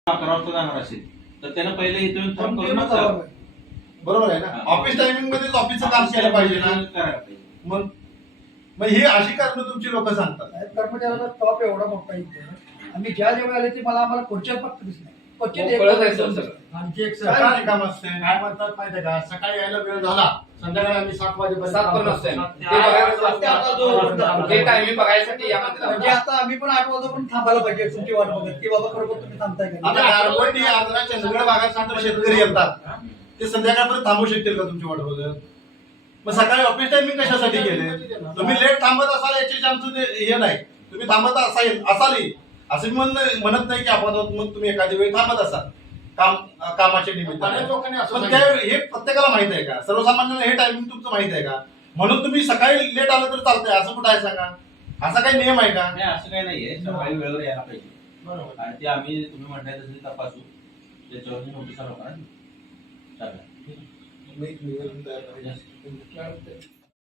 11 वाजता जाणार असेल तर त्यानं पहिले इथून फोन करून बरोबर आहे ना. ऑफिस टायमिंग मध्येच ऑफिसचं काम केलं पाहिजे ना. करायला पाहिजे. मग मग ही अशी कारणं तुमची लोक सांगतात. कर्मचाऱ्याचा टॉप एवढा मोठा इथे आम्ही ज्या जेव्हा आले ते मला खुर्च्या फक्त दिसल्या. आणखी एक सरकारी काम असते. काय म्हणतात माहिती आहे का, सकाळी यायला वेळ झाला संध्याकाळी आम्ही 7 वाजेपर्यंत म्हणजे आता आम्ही पण 8 वाजेपर्यंत थांबायला पाहिजे तुमची वाट बघत की बाबा खरोखर तुम्ही थांबताय का. आता गारगोटी आजरा चंदगड भागात सांगतो शेतकरी येतात ते संध्याकाळपर्यंत थांबू शकतील का तुमची वाट बघत. मग सकाळी ऑफिस टायमिंग कशासाठी केले. तुम्ही लेट थांबत असाल याची आमचं ते हे नाही. तुम्ही थांबत असाल असं मी म्हणत नाही की आपण मग तुम्ही एखादी वेळी थांबत असाल कामाच्या निमित्ताने. पण हे प्रत्येकाला माहित आहे का, सर्वसामान्यांना हे टायमिंग तुमचं माहित आहे का. म्हणून तुम्ही सकाळी लेट आलं तर चालतंय असं कुठं आहे सांगा. असा काही नियम आहे का. नाही असं काही नाहीये. सकाळी वेळेवर यायला पाहिजे. बरोबर. आणि ते आम्ही तुम्ही म्हणताय तसं तपासू त्याच्यावर नोटीस लोकांना. निवेदन तयार करायचं.